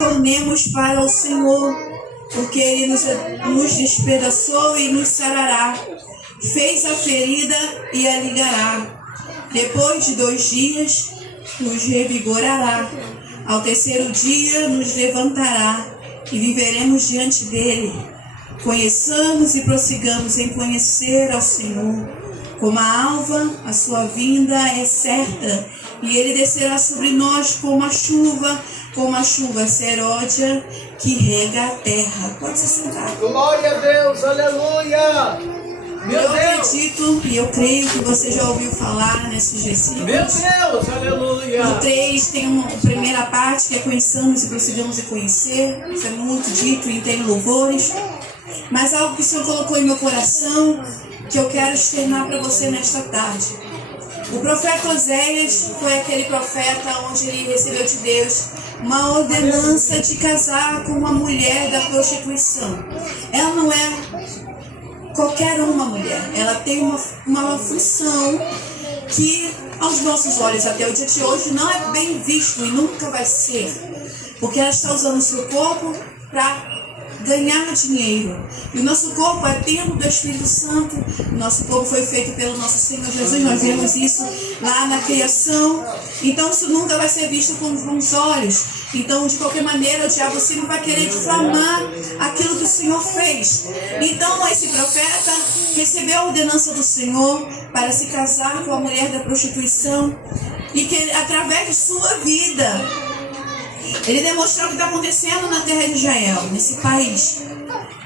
Tornemos para o Senhor, porque Ele nos despedaçou e nos sarará. Fez a ferida e a ligará. Depois de 2 dias, nos revigorará. Ao 3º dia, nos levantará e viveremos diante dele. Conheçamos e prossigamos em conhecer ao Senhor. Como a alva, a sua vinda é certa, e ele descerá sobre nós como a chuva seródia que rega a terra. Pode se sentar. Glória a Deus, aleluia! Eu acredito e eu creio que você já ouviu falar nesses versículos. Meu Deus, aleluia! No 3 tem uma primeira parte que é conheçamos e prossigamos em conhecer. Isso é muito dito e tem louvores. Mas algo que o Senhor colocou em meu coração, que eu quero externar para você nesta tarde. O profeta Oséias foi aquele profeta onde ele recebeu de Deus uma ordenança de casar com uma mulher da prostituição. Ela não é qualquer uma mulher, ela tem uma função que aos nossos olhos até o dia de hoje não é bem visto e nunca vai ser, porque ela está usando o seu corpo para ganhar dinheiro. E o nosso corpo é templo do Espírito Santo. O nosso corpo foi feito pelo nosso Senhor Jesus. Nós vemos isso lá na criação. Então isso nunca vai ser visto com bons olhos. Então, de qualquer maneira, o diabo sempre vai querer difamar aquilo que o Senhor fez. Então, esse profeta recebeu a ordenança do Senhor para se casar com a mulher da prostituição. E que através de sua vida ele demonstrou o que está acontecendo na terra de Israel, nesse país.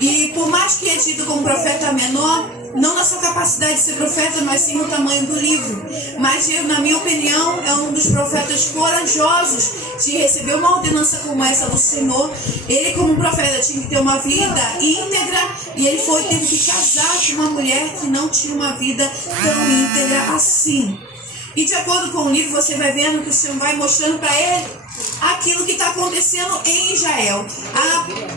E por mais que é tido como profeta menor, não na sua capacidade de ser profeta, mas sim no tamanho do livro. Mas, na minha opinião, é um dos profetas corajosos de receber uma ordenança como essa do Senhor. Ele, como profeta, tinha que ter uma vida íntegra, e ele teve que casar com uma mulher que não tinha uma vida tão íntegra assim. E de acordo com o livro, você vai vendo que o Senhor vai mostrando para ele aquilo que está acontecendo em Israel.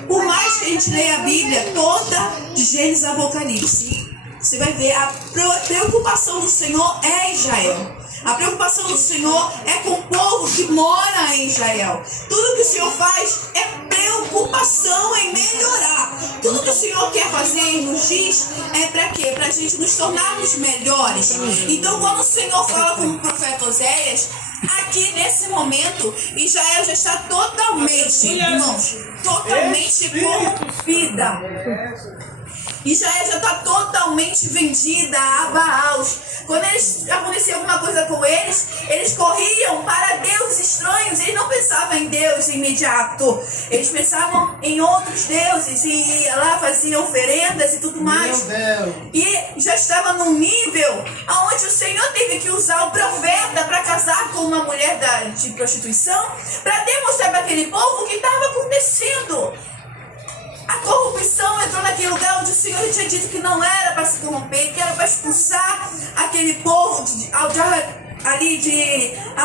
Por mais que a gente leia a Bíblia toda, de Gênesis a Apocalipse, você vai ver a preocupação do Senhor é Israel. A preocupação do Senhor é com o povo que mora em Israel. Tudo que o Senhor faz é preocupação em melhorar. Tudo que o Senhor quer fazer e nos diz é para quê? Para a gente nos tornarmos melhores. Então, quando o Senhor fala com o profeta Oséias, aqui nesse momento, Israel já está totalmente, irmãos, totalmente corrompida. Israel já está totalmente vendida a Baals. Quando acontecia alguma coisa com eles, eles corriam para deuses estranhos. Eles não pensavam em Deus imediato. Eles pensavam em outros deuses e lá faziam oferendas e tudo mais. E já estava num nível onde o Senhor teve que usar o profeta para casar com uma mulher de prostituição, para demonstrar para aquele povo o que estava acontecendo. A corrupção entrou naquele lugar onde o Senhor tinha dito que não era para se corromper, que era para expulsar aquele povo ao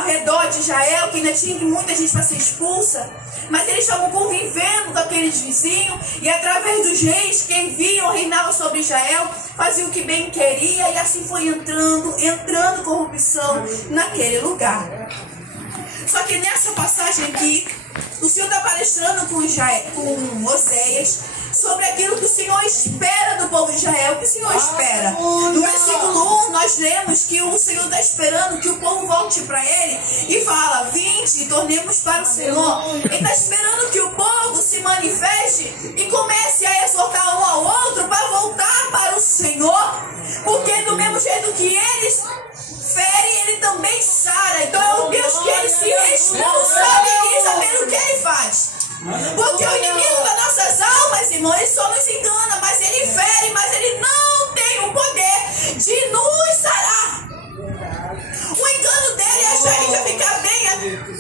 redor de Israel, que ainda tinha muita gente para ser expulsa. Mas eles estavam convivendo com aqueles vizinhos, e através dos reis que enviam reinavam sobre Israel, faziam o que bem queria, e assim foi entrando corrupção naquele lugar. Só que nessa passagem aqui, o Senhor está palestrando com Oséias sobre aquilo que o Senhor espera do povo de Israel. O que o Senhor espera? No versículo 1, nós lemos que o Senhor está esperando que o povo volte para Ele e fala: vinde e tornemos para o Senhor. Ele está esperando que o povo se manifeste e comece a exortar um ao outro para voltar para o Senhor, porque do mesmo jeito que eles ferem, Ele também sara. Então é o Deus que Ele se responsabiliza pelo que Ele faz. Porque o inimigo das nossas almas, irmão, ele só nos engana, mas ele fere, mas ele não tem o poder de nos sarar. O engano dele é achar que a gente vai ficar bem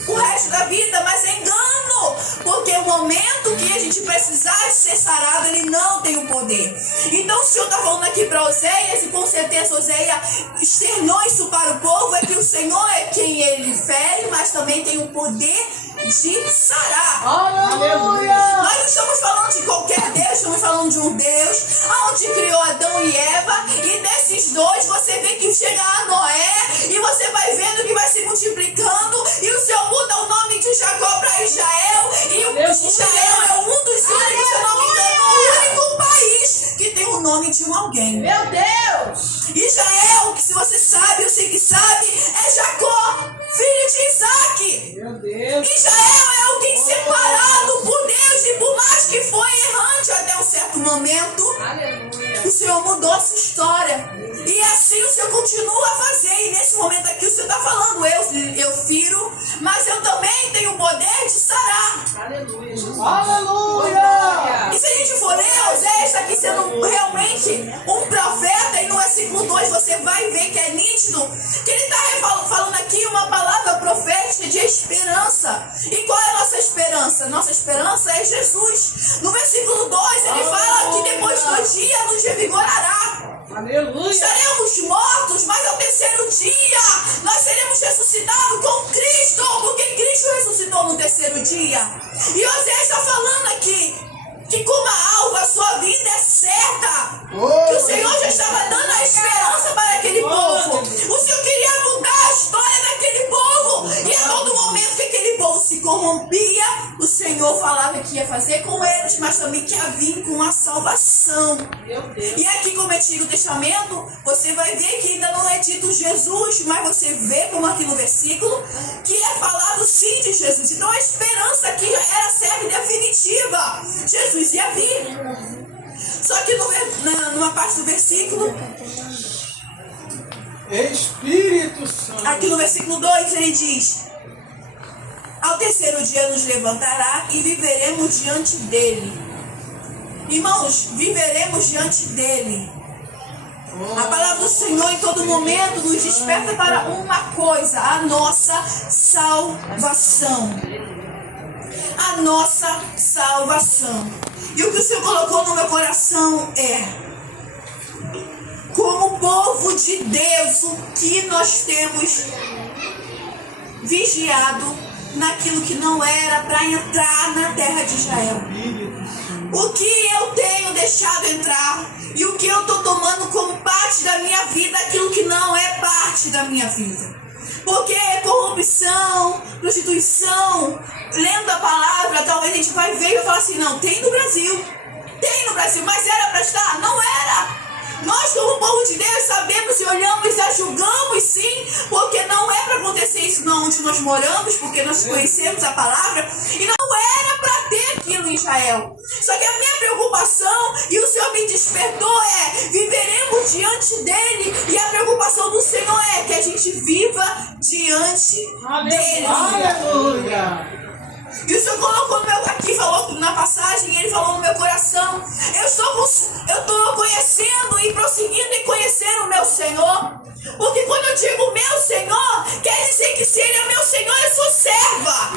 o resto da vida, mas é engano, porque o momento que a gente precisar ser sarado, ele não tem o poder. Então o Senhor está falando aqui para Oséias, e com certeza Oséias externou isso para o povo, é que o Senhor é quem ele fere, mas também tem o poder de sarar. Aleluia! Nós não estamos falando de qualquer Deus, estamos falando de um Deus onde criou Adão e Eva, e desses dois você vê que chega a Noé, e você vai vendo que vai se multiplicando, e o Senhor muda o nome de Jacó para Israel, e o Israel é um dos únicos, se eu não me engano, o único país que tem o nome de um alguém. Meu Deus! Israel, que se você sabe, eu sei que sabe, é Jacó, filho de Isaac. Meu Deus. Israel é alguém separado por Deus, e por mais que foi errante até um certo momento, Aleluia! o Senhor mudou a sua história. E assim o Senhor continua a fazer. E nesse momento aqui o Senhor está falando, eu firo, mas eu também tenho o poder de sarar. Aleluia! Aleluia. E se a gente for ler, Osés está aqui sendo realmente um profeta, e no versículo 2 você vai ver que é nítido, que ele está falando aqui uma palavra profética de esperança. E qual é a nossa esperança? Nossa esperança é Jesus. No versículo 2 ele fala que depois do dia nos revigorará. Aleluia. Estaremos mortos, mas ao terceiro dia nós seremos ressuscitados com Cristo, porque Cristo ressuscitou no terceiro dia. E Osés está falando aqui que como a alva a sua vida é certa, que o Senhor já estava dando a esperança para aquele povo. O Senhor queria mudar a história daquele povo, e a todo momento que aquele povo se corrompia, o Senhor falava que ia fazer com eles, mas também que ia vir com a salvação. Meu Deus! E aqui como Antigo Testamento, você vai ver que ainda não é dito Jesus, mas você vê como aqui no versículo, que é falado sim de Jesus. Então a esperança aqui já era certa e definitiva. Jesus ia vir. Só que numa parte do versículo, Espírito Santo. aqui no versículo 2 ele diz: ao terceiro dia nos levantará e viveremos diante dele. Irmãos, viveremos diante dele. A palavra do Senhor em todo momento nos desperta para uma coisa: a nossa salvação. A nossa salvação. E o que o Senhor colocou no meu coração é: como povo de Deus, o que nós temos vigiado naquilo que não era para entrar na terra de Israel. O que eu tenho deixado entrar e o que eu estou tomando como parte da minha vida, aquilo que não é parte da minha vida. Porque corrupção, prostituição, lendo a palavra, talvez a gente vai ver e vai falar assim: não, tem no Brasil, mas era para estar? Não era. Nós como povo de Deus sabemos e olhamos e a julgamos sim, porque não é para acontecer isso não onde nós moramos, porque nós conhecemos a palavra, e não era para ter aquilo em Israel. Só que a minha preocupação, e o Senhor me despertou, é: viveremos diante dele, e a preocupação do Senhor é que a gente viva diante dele. Aleluia. E o Senhor colocou no meu, aqui, falou na passagem, ele falou no meu coração: eu estou conhecendo e prosseguindo em conhecer o meu Senhor. Porque quando eu digo meu Senhor, quer dizer que se ele é meu Senhor, eu sou serva.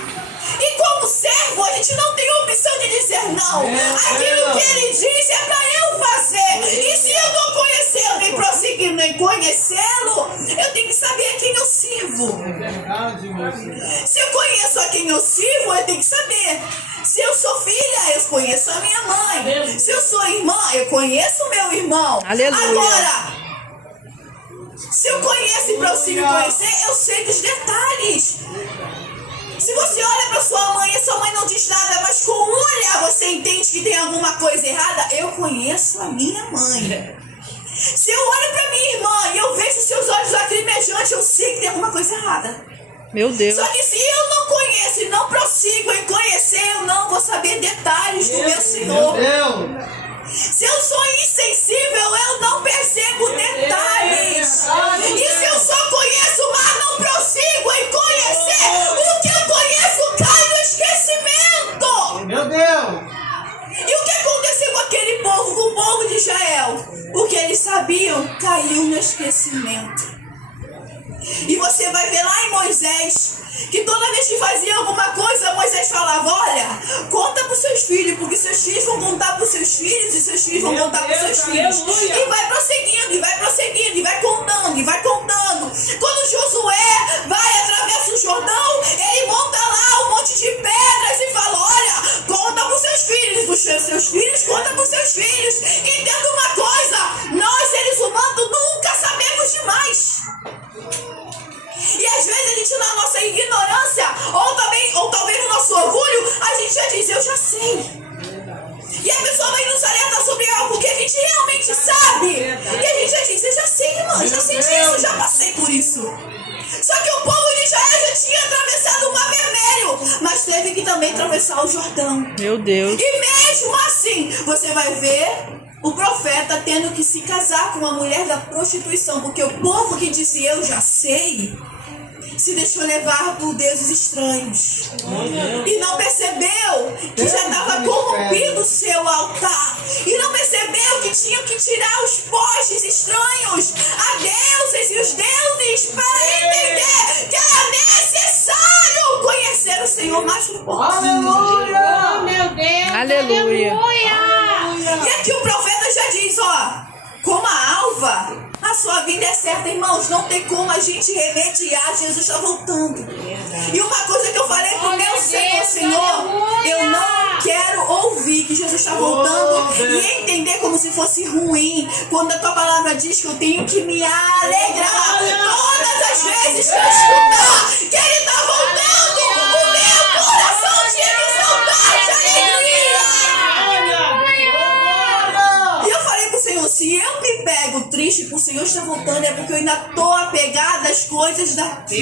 E como servo, a gente não tem a opção de dizer não. Aquilo que ele diz é para eu fazer. E se eu estou conhecendo e prosseguindo em conhecê-lo, eu tenho que saber a quem eu sirvo. É verdade, meu Senhor. Se eu conheço a quem eu sirvo, eu tenho que saber. Se eu sou filha, eu conheço a minha mãe. Se eu sou irmã, eu conheço o meu irmão. Aleluia. Agora, se eu conheço e prossigo conhecer, eu sei dos detalhes. Se você olha para sua mãe e sua mãe não diz nada, mas com um olhar você entende que tem alguma coisa errada, eu conheço a minha mãe. Se eu olho para minha irmã e eu vejo seus olhos lacrimejantes, eu sei que tem alguma coisa errada. Meu Deus. Só que se eu não conheço e não prossigo em conhecer, eu não vou saber detalhes do meu Senhor. Deus. Se eu sou insensível, eu não percebo detalhes. E se eu só conheço, mas não prossigo em conhecer, o que eu conheço cai no esquecimento. Meu Deus. E o que aconteceu com aquele povo, com o povo de Israel? O que eles sabiam caiu no esquecimento. E você vai ver lá em Moisés, que toda vez que fazia alguma coisa, Moisés falava: olha, conta para os seus filhos, porque seus filhos vão contar para os seus filhos, e seus filhos vão contar para os seus filhos. E vai prosseguindo, e vai prosseguindo, e vai contando, e vai contando. Quando Josué vai, atravessa o Jordão, ele monta lá um monte de pedras e fala: olha, conta para os seus filhos, para os seus filhos, conta para os seus filhos. Entenda uma coisa, nós seres humanos nunca sabemos demais. E às vezes a gente, na nossa ignorância, ou talvez no nosso orgulho, a gente já diz, eu já sei. E a pessoa vai nos alertar sobre algo que a gente realmente sabe. E a gente já diz, eu já sei, irmã, já sei disso, já passei por isso. Só que o povo de Israel já tinha atravessado o Mar Vermelho, mas teve que também atravessar o Jordão. Meu Deus. E mesmo assim, você vai ver o profeta tendo que se casar com uma mulher da prostituição, porque o povo que disse eu já sei, se deixou levar por deuses estranhos. E não percebeu que já estava corrompido o seu altar. E não percebeu que tinha que tirar os postes estranhos a deuses e os deuses para entender que era necessário conhecer o Senhor mais um pouquinho. Aleluia! Oh, meu Deus. Aleluia. E aqui o profeta já diz, ó, como a alva, a sua vida é certa, irmãos. Não tem como a gente remediar. Jesus está voltando. E uma coisa que eu falei pro meu Senhor, Senhor, eu não quero ouvir que Jesus está voltando e entender como se fosse ruim, quando a tua palavra diz que eu tenho que me alegrar todas as vezes que eu escutar que Ele está voltando. O meu coração tinha que saltar de alegria. E eu falei pro Senhor, se eu me pego triste por o Senhor está voltando, é porque eu ainda tô apegada às coisas daqui.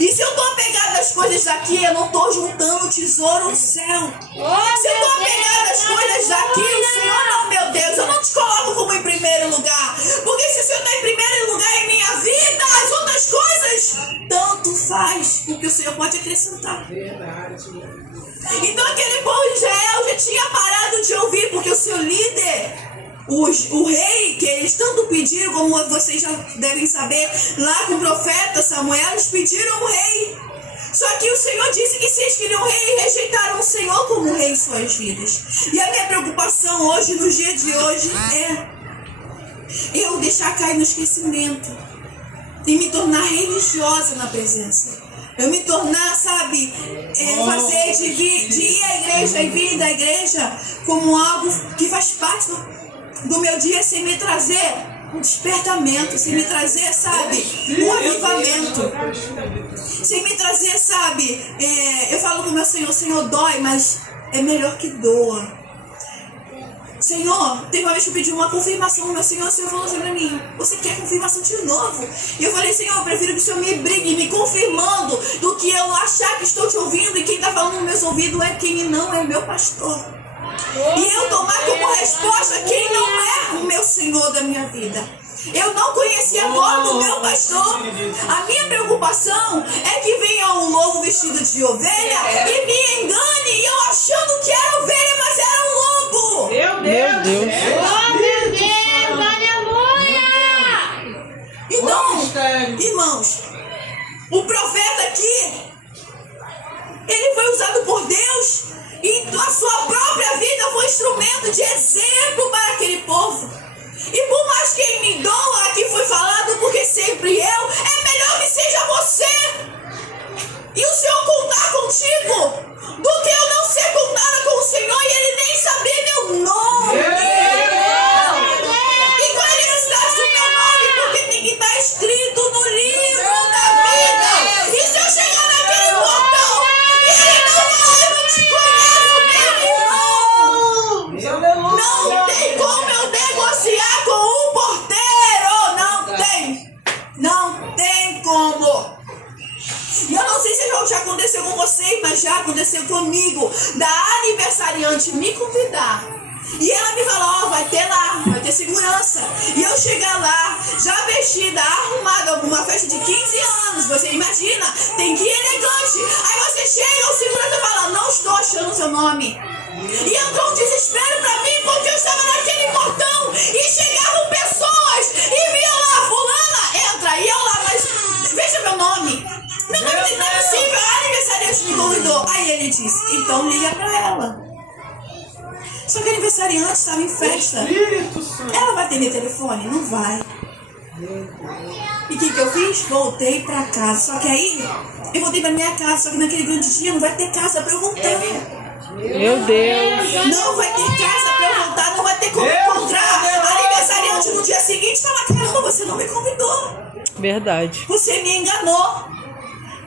E se eu tô apegada às coisas daqui, eu não tô juntando tesouro no céu. Se eu tô apegada às coisas daqui, o Senhor não, meu Deus, eu não te coloco como em primeiro lugar. Porque se o Senhor tá em primeiro lugar em minha vida, as outras coisas, tanto faz, porque o Senhor pode acrescentar. Então aquele povo de Israel já tinha parado de ouvir, porque o seu líder, o rei, que eles tanto pediram, como vocês já devem saber, lá com o profeta Samuel, eles pediram o rei. Só que o Senhor disse que se eles queriam rei, rejeitaram o Senhor como rei em suas vidas. E a minha preocupação hoje, nos dias de hoje, é eu deixar cair no esquecimento e me tornar religiosa na presença. Eu me tornar, sabe, fazer de ir à igreja e vir da igreja como algo que faz parte do meu dia, sem me trazer um despertamento, sem me trazer, sabe, um avivamento, sem me trazer, sabe, eu falo com o meu Senhor, Senhor, dói, mas é melhor que doa. Senhor, teve uma vez que eu pedi uma confirmação no meu Senhor, o Senhor falou assim pra mim, você quer confirmação de novo? E eu falei, Senhor, eu prefiro que o Senhor me brigue, me confirmando, do que eu achar que estou te ouvindo e quem está falando nos meus ouvidos é quem não é meu pastor. E eu tomar como resposta quem não é o meu Senhor da minha vida. Eu não conhecia a voz do meu pastor. A minha preocupação é que venha um lobo vestido de ovelha e me engane, e eu achando que era ovelha, mas era um lobo. Meu Deus. Oh, meu Deus. Aleluia. Então, irmãos, o profeta aqui, ele foi usado por Deus, e a sua própria vida foi instrumento de exemplo para aquele povo. E por mais que ele me doa, aqui foi falado, porque sempre eu, é melhor que seja você e o Senhor contar contigo, do que eu não ser contada com o Senhor e ele nem saber meu nome. E qual é a necessidade do meu nome? Porque tem que estar escrito no livro da vida. E se eu chegar naquele portão e ele não falar, eu não te conheço, meu irmão. Não tem como eu negociar com um porteiro. Não tem. Não tem como. E eu não sei se já aconteceu com vocês, mas já aconteceu comigo, da aniversariante me convidar. E ela me falou, vai ter lá, vai ter segurança. E eu chegar lá, já vestida, arrumada, alguma festa de 15 anos, você imagina, tem que ir elegante. Aí você chega, o segurança fala, não estou achando o seu nome. E entrou um desespero pra mim, porque eu estava naquele portão e chegavam pessoas e viam lá, fulana, entra, e eu lá, mas veja meu nome. Meu nome não é possível, a aniversariante me convidou. Aí ele disse, então liga pra ela. Só que a aniversariante estava em festa. Ela vai atender telefone? Não vai. E o que eu fiz? Voltei pra casa. Só que aí, eu voltei pra minha casa. Só que naquele grande dia não vai ter casa pra eu voltar. Meu Deus. Não vai ter casa pra eu voltar, não vai ter como encontrar aniversariante no dia seguinte. Fala, caramba, você não me convidou. Verdade. Você me enganou.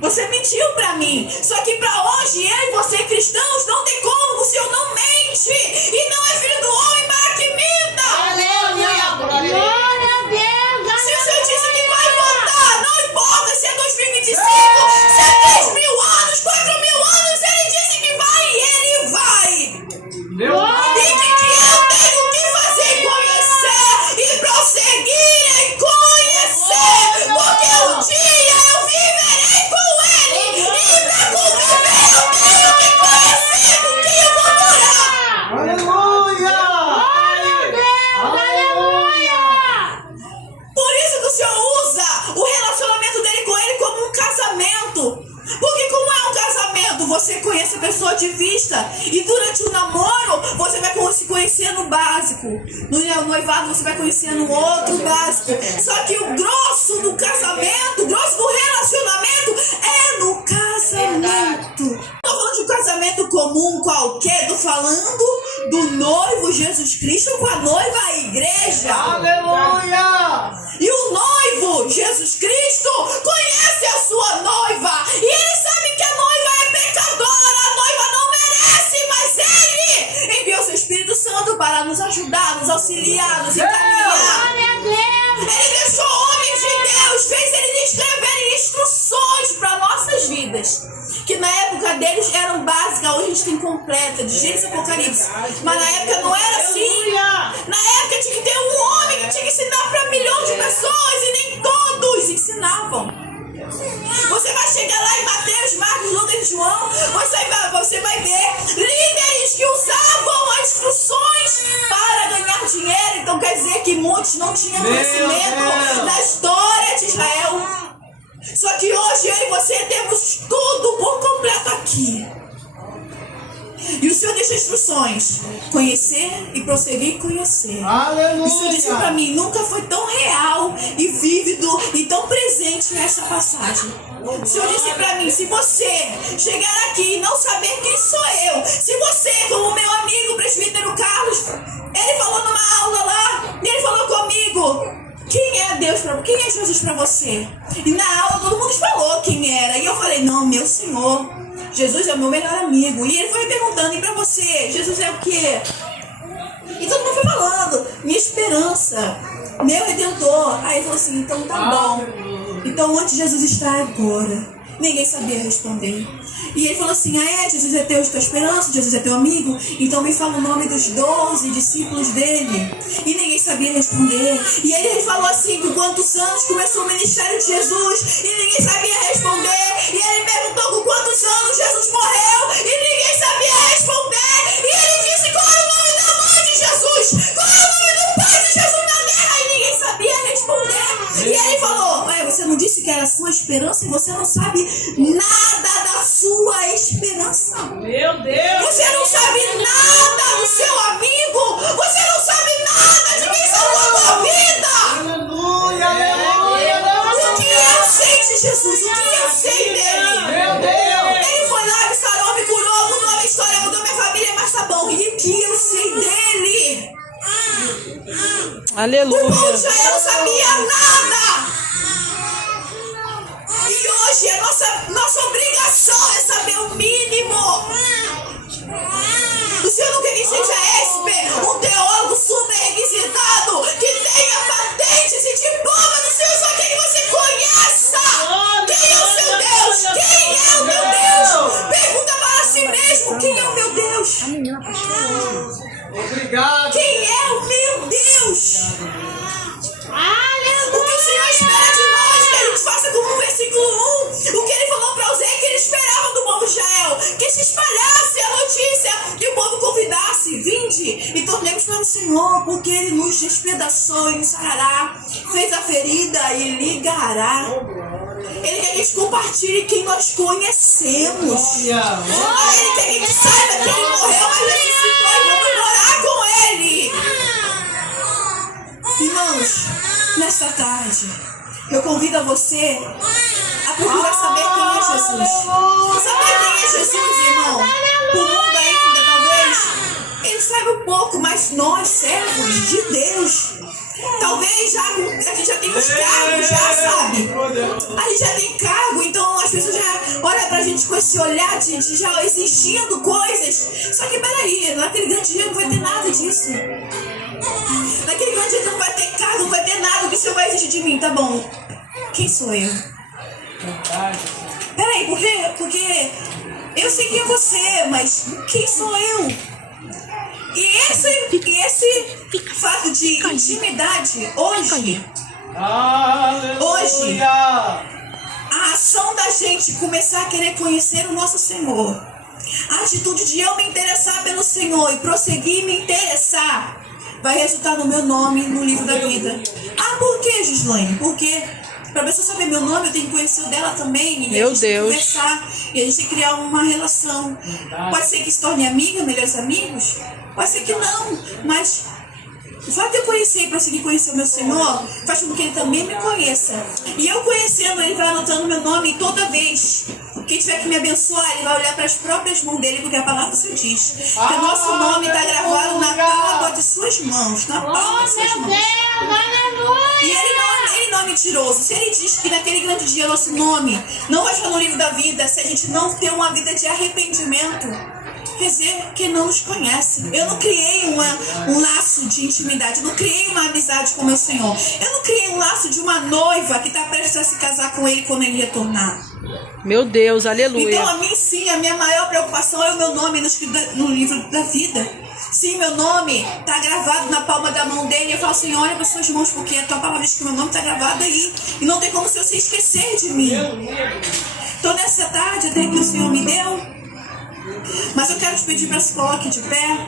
Você mentiu pra mim. Só que pra hoje, eu e você cristãos, não tem como. O Senhor não mente. E não é filho do homem para que minta. Glória a Deus. Se o Senhor disse que vai voltar, não importa se é 2025, se é 3.000 anos, 4.000 anos, Ele disse que vai e Ele vai. Meu E que eu tenho que fazer? Conhecer e prosseguir em conhecer. Porque um dia eu viverei com Ele. E pra conviver eu tenho que conhecer com quem eu vou morar. aleluia! Aleluia. Por isso que o Senhor usa o relacionamento dele com Ele como um casamento. Porque como é um casamento, você conhece a pessoa de vista. E durante o namoro, você vai se conhecer no básico. No noivado, você vai conhecer no outro básico. Só que o grosso do casamento, o grosso do relacionamento é no casamento. Não tô falando de um casamento comum qualquer. Tô falando do noivo Jesus Cristo com a noiva, a igreja. Aleluia! E o noivo, Jesus Cristo, conhece a sua noiva. E ele sabe que a noiva é pecadora. A noiva não merece, mas ele enviou seu Espírito Santo para nos ajudar, nos auxiliar, nos encaminhar. Glória a Deus. Ele deixou homens de Deus, fez eles escreverem instruções para nossas vidas. Que na época deles eram básicas, hoje a gente tem completa, de Gênesis e Apocalipse. Mas na época não era assim. Na época tinha que ter um homem que tinha que ensinar para milhões de pessoas e nem todos ensinavam. Você vai chegar lá em Mateus, Marcos, Lucas e João, você vai ver líderes que usavam as instruções para ganhar dinheiro. Então quer dizer que muitos não tinham conhecimento da história de Israel. Só que hoje eu e você temos tudo por completo aqui. E o Senhor deixa instruções: conhecer e prosseguir em conhecer. Aleluia! O Senhor disse pra mim: nunca foi tão real e vívido e tão presente essa passagem. O Senhor disse pra mim: se você chegar aqui e não saber quem sou eu, se você, como meu amigo o presbítero Carlos, ele falou numa aula lá, e ele falou comigo: quem é Deus pra, quem é Jesus pra você? E na aula todo mundo falou quem era. E eu falei: não, meu Senhor. Jesus é o meu melhor amigo. E ele foi me perguntando: e pra você, Jesus é o quê? E todo mundo foi falando: minha esperança, meu Redentor. Aí ele falou assim: então tá bom. Então onde Jesus está agora? Ninguém sabia responder. E ele falou assim: Jesus é tua esperança, Jesus é teu amigo, então me fala o nome dos 12 discípulos dele. E ninguém sabia responder. E ele falou assim: com quantos anos começou o ministério de Jesus? E ninguém sabia responder. E ele perguntou: com quantos anos Jesus morreu? E ninguém sabia responder. E ele disse: qual é o nome da mãe de Jesus? Qual é o nome do pai de Jesus na terra? E ninguém sabia responder. E ele falou: você não disse que era a sua esperança e você não sabe nada da sua esperança. Meu Deus! Você não sabe nada do seu amigo. Você não sabe nada de quem salvou a tua vida. Aleluia! Aleluia! O que eu sei de Jesus? O que eu sei dele? Meu Deus! Ele foi lá, me sarou, me curou, mudou a minha história, mudou minha família, mas tá bom. E o que eu sei dele? O Aleluia. povo de Israel não sabia nada. E hoje a nossa obrigação é saber o mínimo. O Senhor não quer que seja expert, um teólogo super requisitado, que tenha patentes e diplomas. O Senhor só quer que você conheça quem é o seu Deus. Quem é o meu Deus? Pergunta para si mesmo: quem é o meu Deus? Obrigado! Quem é o meu Deus? O que o Senhor espera de nós, que a gente faça como no versículo 1. O que ele falou para Osé, que ele esperava do povo de Israel, que se espalhasse a notícia, que o povo convidasse: vinde e tornemos para o Senhor, porque ele nos despedaçou e nos sarará, fez a ferida e ligará. Ele quer que a gente compartilhe quem nós conhecemos. Ele quer que a gente saiba que ele morreu, mas ressuscitou e vamos morar com ele. Irmãos, nesta tarde, eu convido a você a porque vai saber quem é Jesus. Saber quem é Jesus, irmão? O mundo ainda, talvez, ele saiba um pouco, mas nós, servos de Deus, talvez a gente já tem os cargos, já sabe? A gente já tem cargo, então as pessoas já olham pra gente com esse olhar de já existindo coisas. Só que peraí, naquele grande dia não vai ter nada disso. Naquele grande dia não vai ter cargo, não vai ter nada. O que o Senhor vai exigir de mim? Tá bom. Quem sou eu? Peraí, porque eu sei quem é você, mas quem sou eu? E esse fato de intimidade, hoje, a ação da gente começar a querer conhecer o nosso Senhor, a atitude de eu me interessar pelo Senhor e prosseguir me interessar, vai resultar no meu nome no livro da vida. Ah, por que, Gislaine? Porque para a pessoa saber meu nome, eu tenho que conhecer o dela também. E Meu a gente tem que Deus. conversar. E a gente tem que criar uma relação. Pode ser que se torne amiga, melhores amigos. Pode ser que não. Mas o fato de eu conhecer e prosseguir conhecer o meu Senhor faz com que Ele também me conheça. E eu conhecendo, Ele vai anotando meu nome. E toda vez quem tiver que me abençoar, Ele vai olhar para as próprias mãos dele, porque a palavra se diz que o nosso nome está gravado na tábua de suas mãos, na palma de suas Oh, meu mãos. Deus, aleluia. E ele não é mentiroso. Se ele diz que naquele grande dia nosso nome não vai estar no livro da vida, se a gente não ter uma vida de arrependimento, quer dizer que não nos conhece. Eu não criei um laço de intimidade, eu não criei uma amizade com o meu Senhor. Eu não criei um laço de uma noiva que está prestes a se casar com Ele quando Ele retornar. Meu Deus, aleluia. Então, a mim sim, a minha maior preocupação é o meu nome no livro da vida. Sim, meu nome está gravado na palma da mão dele. Eu falo assim, olha para as suas mãos, porque a tua palavra diz que meu nome está gravado aí. E não tem como o Senhor se esquecer de mim. Então, nessa tarde, até que o Senhor me deu. Mas eu quero te pedir para se coloque de pé.